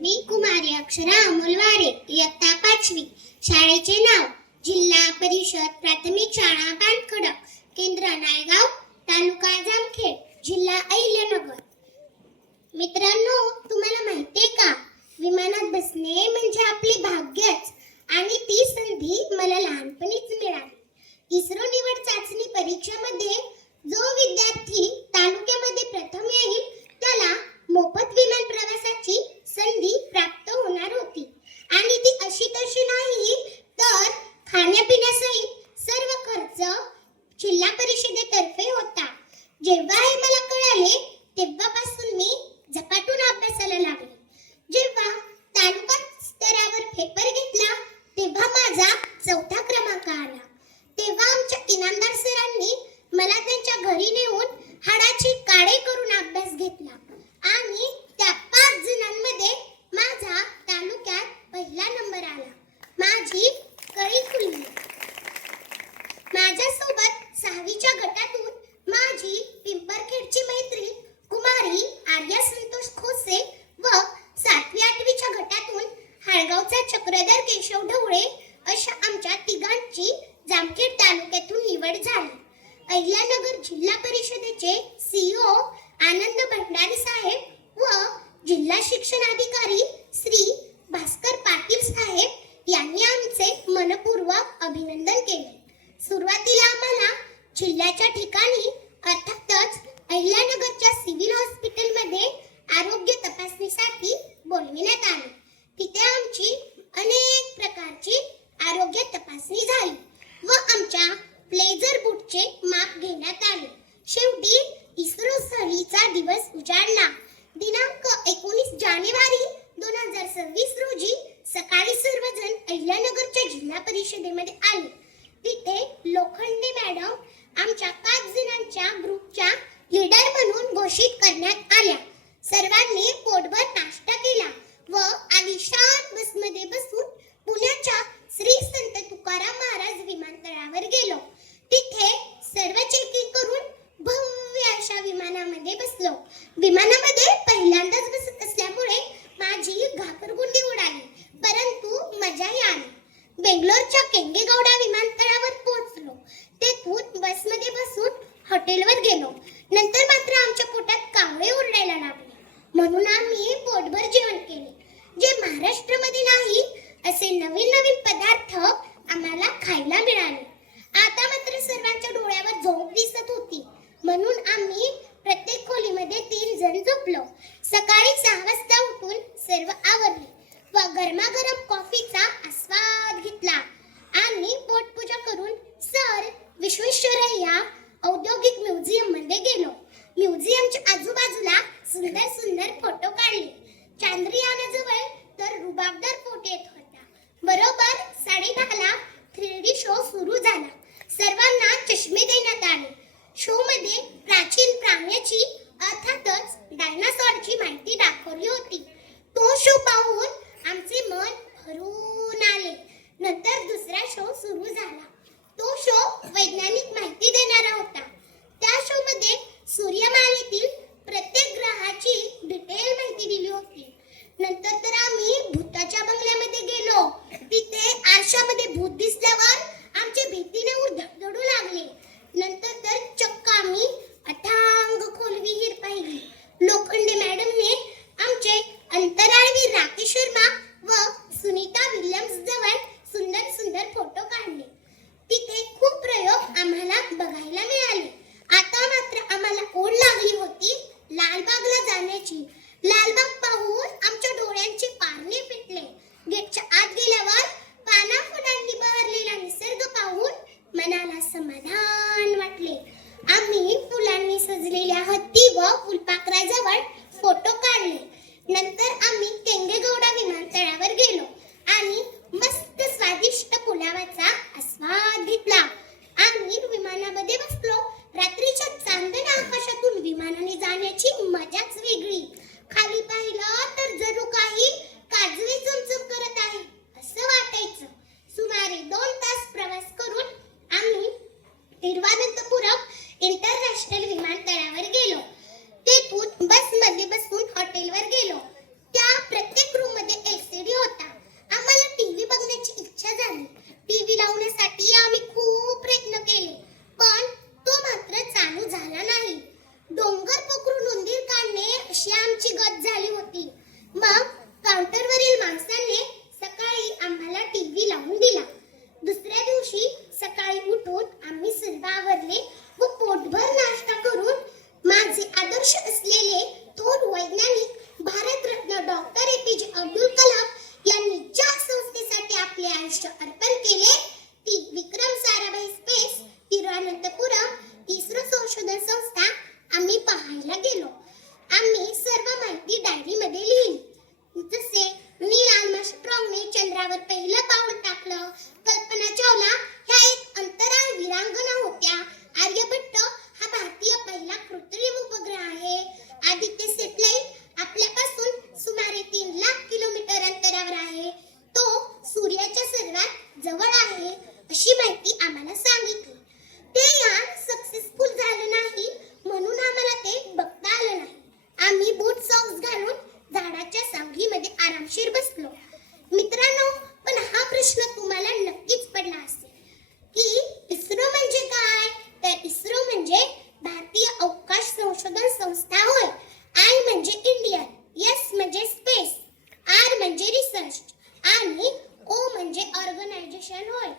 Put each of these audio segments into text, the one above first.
मी कुमारी अक्षरा अमोलवारे, इयत्ता 5वी. शाळेचे नाव जिल्हा परिषद प्राथमिक शाळा पानखडक, केंद्र नायगाव, तालुका जामखेड, जिल्हा अहिल्यानगर. मित्रांनो, तुम्हाला माहितीये का, विमानात बसणे म्हणजे आपले भाग्यच. आणि ती संधी मला लहानपणीच मिळाली. इस्रो निवड चाचणी परीक्षेमध्ये जो विद्यार्थी तालुक्यामध्ये प्रथम येईल त्याला मोफत विमान प्रवासाची संधी प्राप्त होणार होती. आणि ती अशी तशी नाही, तर खाण्यापिण्यासहित सर्व खर्च जिल्हा परिषदेतर्फे होता. जेव्हा हे मला कळाले तेव्हापासून मी झपाटून अभ्यासाला लागले. जेव्हा तालुका स्तरावर पेपर घेतला तेव्हा माझा 4था क्रमांक आला. तेव्हा आमच्या इनामदार सरांनी मला त्यांच्या घरी नेऊन हाडाची काढे करून अभ्यास घेतला आणि त्या 5 जणांमध्ये माझा तालुक्यात पहिला नंबर आला. माझी कळी खुलली. माझ्यासोबत 6वीच्या गटातून माझी पिंपरखेडची मैत्रीण कुमारी आर्या संतोष खोसे व 7वी-8वीच्या गटातून हाळगावचा चक्रधर केशव ढवळे अशा आमच्या तिघांची जामखेड तालुक्यातून निवड झाली. अहिल्यानगर जिल्हा परिषदेचे CEO आनंद भंडारी साहेब व जिल्हा शिक्षण अधिकारी श्री भास्कर पाटील साहेब यांनी आमचे मनपूर्वक अभिनंदन केले. सुरुवातीला आम्हाला जिल्ह्याच्या ठिकाणी अर्थातच अहिल्यानगरच्या सिव्हिल हॉस्पिटलमध्ये आरोग्य तपासणीसाठी बोलविण्यात आले. तिथे आमची अनेक प्रकारची आरोग्य तपासणी झाली व आमच्या प्लेजर बूटचे माप घेण्यात आले. शेवटी इस्रो सहलीचा दिवस उजाडला. दिनांक 19 जानेवारी 2026 रोजी सकाळी सर्वजण अहिल्यानगरच्या जिल्हा परिषदेमध्ये आले. तिथे लोखंडे मॅडम आमच्या 5 जणांच्या ग्रुपच्या लीडर म्हणून घोषित करण्यात आल्या. सर्वांनी पोटभर नाश्ता केला व आलिशान बसमध्ये बसून पुण्याच्या श्री संत तुकाराम महाराज विमानतळावर गेलो. तिथे सर्व चेकिंग करून भव्य अशा विमानामध्ये बसलो. विमानामध्ये पहिल्यांदाच बसत असल्यामुळे माझी घाबरगुंडी उडाली, परंतु मजाही आली. बेंगलोरच्या केंगेगौडा विमानतळावर पोहोचलो. तेथून बसमध्ये बसून हॉटेलवर गेलो. नंतर मात्र आमच्या पोटात कावळे ओरडायला लागले, म्हणून आम्ही पोटभर जेवण केले. जे महाराष्ट्रामध्ये नाही असे नवीन नवीन पदार्थ आम्हाला खायला मिळाले. आता मात्र सर्वांच्या डोळ्यावर झोप दिसत होती, म्हणून आम्ही प्रत्येक खोलीमध्ये 3 जण झोपलो. सकाळी 6 वाजता उठून सर्व आवरले व गरमागरम कॉफीचा आस्वाद घेतला आणि पोटपूजा करून सर विश्वेश्वरय्या औद्योगिक म्युझियम मध्ये गेलो. म्युझियमच्या आजूबाजूला सुंदर सुंदर फोटो काढले. चांद्रयानाजवळ तर रुबाबदार फोटो येत होता. बरोबर 10:30ला 3D शो सुरू झाला. सर्वांना चष्मे देण्यात आले. शो मध्ये प्राचीन प्राण्याची अर्थातच डायनासॉरची माहिती दाखवली होती. तो शो पाहून आमचे मन भरून आले. नंतर दुसरा शो सुरू झाला. तो शो वैज्ञानिक माहिती देणारा होता. त्या शो मध्ये सूर्यमालेतील प्रत्येक ग्रहाची डिटेल माहिती दिली होती. नंतर तर आम्ही भूताच्या बंगल्यामध्ये गेलो. तिथे आरशामध्ये भूत दिसल्यावर आमचे भीतीने ऊर धडधडू लागले. नंतर तर चक्क आम्ही अथांग खोल विहीर पाहिली. लोखंडे मॅडमने आमचे अंतराळवीर राकेश शर्मा व सुनीता विल्यम्स जवळ सुंदर सुंदर फोटो काढले. तिथे खूप प्रयोग आम्हाला बघायला मिळाले. आता मात्र आम्हाला ओढ लागली होती लालबागला जाण्याची. लालबाग पाहून आमच्या डोळ्यांचे पारणे फिटले. गेटच्या आत गेल्यावर पाना-फुलांनी बहरलेला निसर्ग पाहून मनाला समाधान वाटले. आम्ही फुलांनी सजलेल्या हत्ती व फुलपाखराजवळ फोटो काढले. नंतर आम्ही केंगेगौडा विमानतळावर गेलो आणि मस्त स्वादिष्ट पुलावाचा आस्वाद घेतला. आम्ही विमानामध्ये बसलो. रात्रीच्या चांदण्या आकाशातून विमानाने जाण्याची मजाच वेगळी. खाली पाहिलं तर जणू काही काजवे चमचम करत आहे असं वाटायचं. सुमारे 2 तास प्रवास करून आम्ही तिरुवनंतपुरम इंटरनॅशनल विमानतळावर गेलो. तेथून बसमध्ये बसून हॉटेलवर गेलो. त्या म्हणजे स्पेस, आर म्हणजे रिसर्च आणि ओ म्हणजे ऑर्गनायझेशन होय.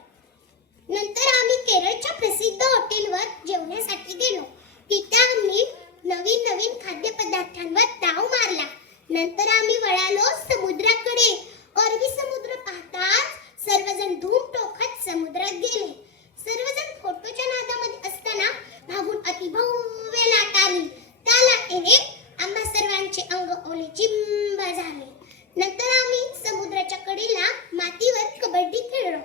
नंतर आम्ही केरळच्या प्रसिद्ध हॉटेलवर जेवण्यासाठी गेलो. तिथे आम्ही नवीन नवीन खाद्यपदार्थांवर ताव मारला. नंतर आम्ही वळालो समुद्राकडे. अरबी समुद्र पाहताच सर्वजण धूम टोकत समुद्रात गेले. सर्वजण फोटोच्या नादामध्ये असताना मागून अतिभव्य लाट आली. त्या लाटेने आम्हा सर्वांचे अंग ओले चिंब झाले. नंतर आम्ही समुद्राच्या कडेला मातीवर कबड्डी खेळलो,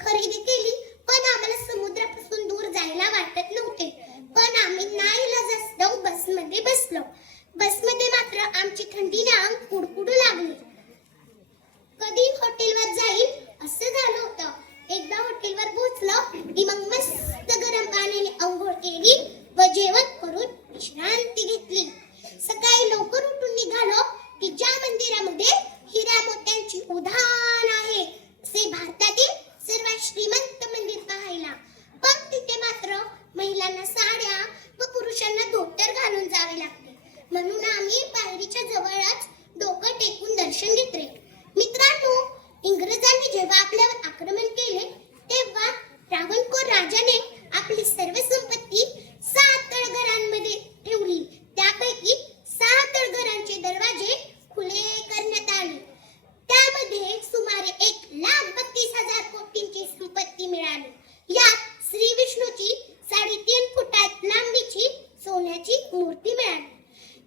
खरेदी केली, पण आम्हाला समुद्रापासून दूर जायला वाटत नव्हते. पण आम्ही नाईलाजास्तव बसमध्ये बसलो. बसमध्ये मात्र आमची थंडीने अंग कुडकुडू लागले. कधी हॉटेलवर जाईल असं झालं होतं. एकदा हॉटेलवर पोहोचलो की मग मस्त गरम पाण्याने अंघोळ केली व जेवण करून विश्रांती घेतली. सकाळी लवकर उठून निघालो की ज्या मंदिरामध्ये हिरा मोत्यांची उधाण आहे असे भारतातील सर्वात श्रीमंत मंदिर पाहायला. पण तिथे मात्र महिलांना साड्या व पुरुषांना धोतर घालून जावे लागते. म्हणून आम्ही पायरीच्या जवळच डोकं टेकून दर्शन घेतले. मित्रांनो, इंग्रजांनी जेव्हा आपल्यावर आक्रमण केले तेव्हा त्रावणकोर राजाने आपली सर्व संपत्ती 7 तळघरांमध्ये ठेवली. त्यापैकी 6 तळघरांचे दरवाजे खुले करण्यात आले. त्यामध्ये सुमारे 1,32,000 कोटींची संपत्ती मिळाली. यात श्री विष्णूची 3.5 फुटात लांबीची सोन्याची मूर्ती मिळाली.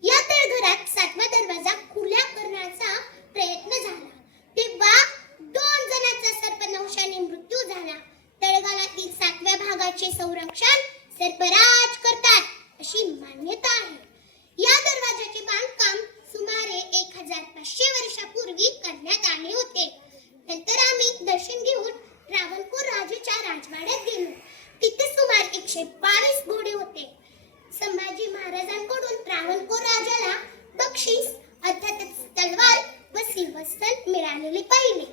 या तळघरात 7वा दरवाजा खुला करण्याचा प्रयत्न झाला तेव्हा 2 जणांचा सर्पदंशाने मृत्यू झाला. तळघरातील 7व्या भागाचे संरक्षण सर्पराज करतात अशी मान्यता आहे. या दरवाजाचे बांधकाम सुमारे 1500 वर्षापूर्वी करण्यात आले होते. नंतर आम्ही दर्शन घेऊन त्रावणकोर राजाच्या राजवाड्यात गेलो. तिथे सुमारे 122 घोडे होते. संभाजी महाराजांकडून त्रावणकोर राजाला बक्षीस अर्थातच तलवार व सिंहासन मिळालेले पाहिले.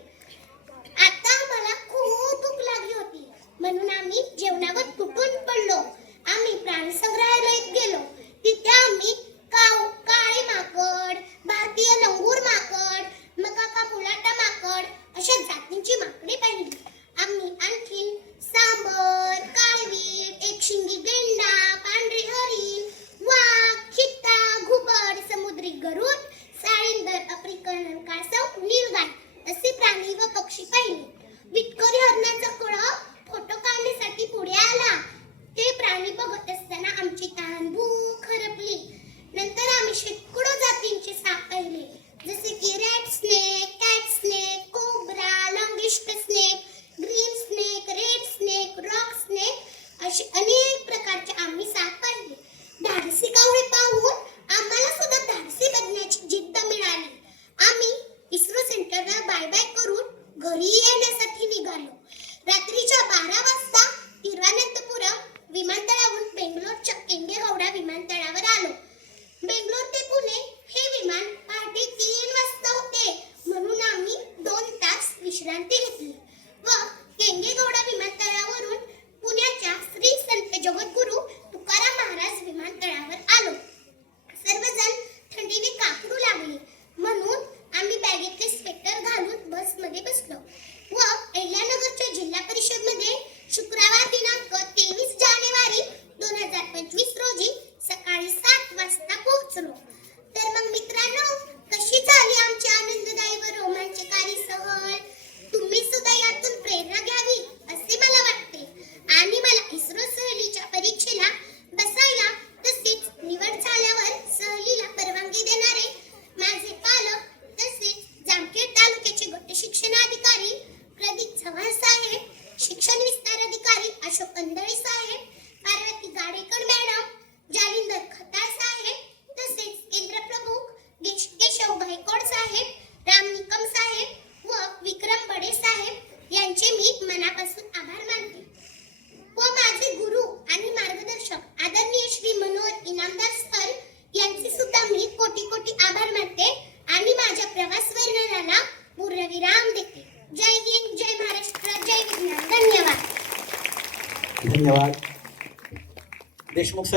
आता आम्हाला खूप भूक लागली होती म्हणून आम्ही जेवणावर तुटून पडलो. आम्ही प्राणी संग्रहालयात गेलो. तिथे आम्ही काळे माकड, भारतीय लंगूर माकड, मकाका मुलाटा माकड अशा जातींची माकडे पाहिली. आम्ही आणखीन सांबर, काळवीट, एकशिंगी गेंडा, पांढरी हरिण, वाघ, चित्ता, घुबड, समुद्री गरुड, साळींदर, आफ्रिकन कासव, नीलगाय असे प्राणी व पक्षी पाहिले. विटकरी हरणाचा कळप फोटो काढण्यासाठी पुढे आला. ते प्राणी बघत असताना आमची तहान भूक हरपली. नंतर आम्ही शेकडो जातींचे साप पाहिले, जसे की rat snake, cat snake, cobra, longest snake, green snake, red snake, rock snake असे अनेक प्रकारचे आम्ही साप पाहिले. धाडसी कावळे पाहून आम्हाला सुद्धा धाडसी बनण्याची जिद्द मिळाली. आम्ही इस्रो सेंटरला बाय बाय करून घरी येण्यासाठी निघालो. रात्रीच्या 12 वाजता तिरुवनंतपुरम विमानतळावरून बेंगलोरच्या केंगेगौडा विमानतळावर आलो. बेंगलोर ते पुणे हे विमान पहाटे 3 वाजता होते म्हणून आम्ही 2 तास विश्रांती घेतली व केंगेगौडा विमानतळावरून पुण्याच्या श्री संत जगद्गुरू तुकाराम महाराज विमानतळावर आलो. सर्वजण थंडीने कापरू लागले म्हणून आम्ही बॅगेतले स्वेटर घालून बसमध्ये बसलो व अहिल्यानगरच्या जिल्हा परिषदमध्ये शुक्रवार दिनांक 23 जानेवारी 2025 रोजी सकाळी 7 वाजता पोहोचलो. तर मग मित्रांनो, कशी झाली आमची आनंददायी व रोमांचकारी सहल? तुम्ही सुद्धा यातून प्रेरणा घ्यावी असे मला वाटते आणि मला इस्रो सहलीच्या परीक्षेला बसायला तसेच निवड झाल्यावर सहलीला परवानगी देणारे माझे पालक तसेच जामखेड तालुक्याचे गट शिक्षणाधिकारी प्रदीप चव्हाण साहेब, शिक्षण विस्तार अधिकारी अशोक कंदळे साहेब, पार्वती गाडेकर मॅडम, जालिंदर खताळ साहेब तसेच केंद्र प्रमुख केशव गायकवाड साहेब, राम निकम साहेब व विक्रम बडे साहेब यांचे मी मनापासून आभार मानते व माझे गुरु आणि मार्गदर्शक आदरणीय श्री मनोहर इनामदार सर यांचे सुद्धा मी कोटी कोटी आभार मानते आणि माझ्या प्रवास वर्णनाला पूर्णविराम देते. जय हिंद, जय महाराष्ट्र, जय विज्ञान. धन्यवाद. धन्यवाद. देशमुख सर.